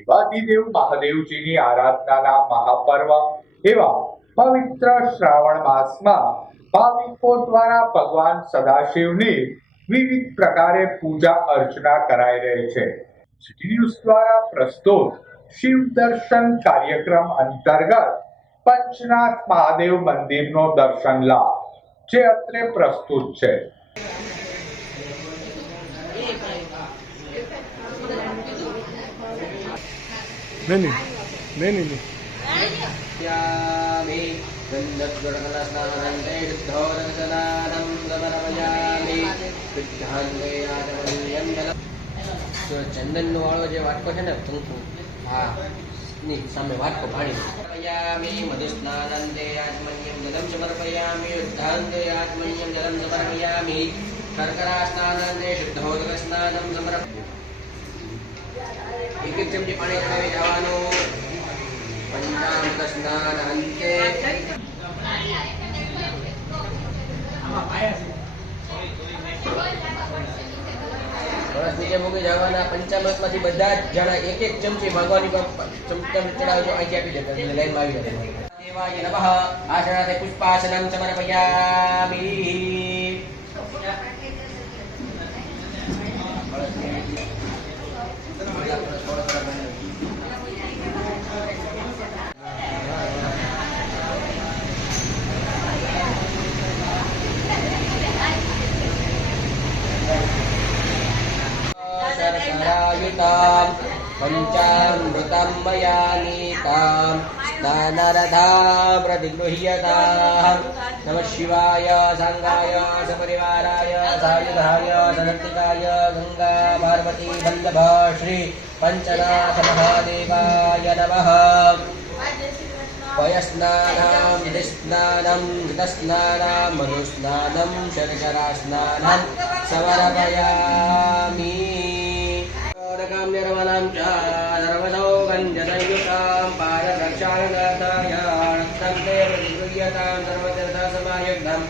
દેવાધિદેવ મહાદેવજીની આરાધનાના મહાપર્વ એવા પવિત્ર શ્રાવણ માસમાં ભાવિકો દ્વારા ભગવાન સદાશિવની વિવિધ પ્રકારે પૂજા અર્ચના કરાઈ રહી છે. સિટી ન્યૂઝ દ્વારા પ્રસ્તુત શિવ દર્શન કાર્યક્રમ અંતર્ગત પંચનાથ મહાદેવ મંદિરનો દર્શન લાભ, જે અત્રે પ્રસ્તુત છે. નહીં નહીં નહીં નહીં નહીં यामि गन्धद्गुणकलस्नानन्ते शुद्धोदकस्नानं समर्पयामि શુદ્ધાંગયાચમનીયં જલમ તો ચંદનનો વાળો જે વાટકો છે ને કંકુ હા ની સામે વાટકો પાણી સમર્પયામિ મધુસ્નાનંતે આત્મન્યમ જલમ સમર્પયામિ શુદ્ધાંગે આત્મન્યમ જલમ સમર્પયામિ શર્કરા સ્નાનંતે શુદ્ધોદક સ્નાનમ સમર્પ એક એક ચમચી પાણી ચડાવી જવાનું પંચામૃત સ્નાન અંતે કળશ નીચે મૂકી જવાના પંચામૃતમાંથી બધા જ જણા એક એક ચમચી ભગવાનની પર ચમચમ ચડાવજો અહીંથી આપી દે લાઈનમાં આવી જતા દેવાય નમઃ. આસનાતે પુષ્પાસનમ સમર્પયામિ शर्करायुतां पञ्चामृतं मया नीतां स्नानरथा प्रतिगृह्यताम् नमः शिवाय साङ्गाय सपरिवाराय सायुधाय सनर्तिकाय गङ्गा पार्वती वल्लभ श्री पञ्चनाथ महादेवाय नमः पयस्नानां विधिस्नानं घृतस्नानां मधुस्नानं शर्करास्नानं समर्पयामि निर्मलम् च सर्वलौकञ्जनयुतां प्रतिगृह्यताम् सर्वजनतासभाम्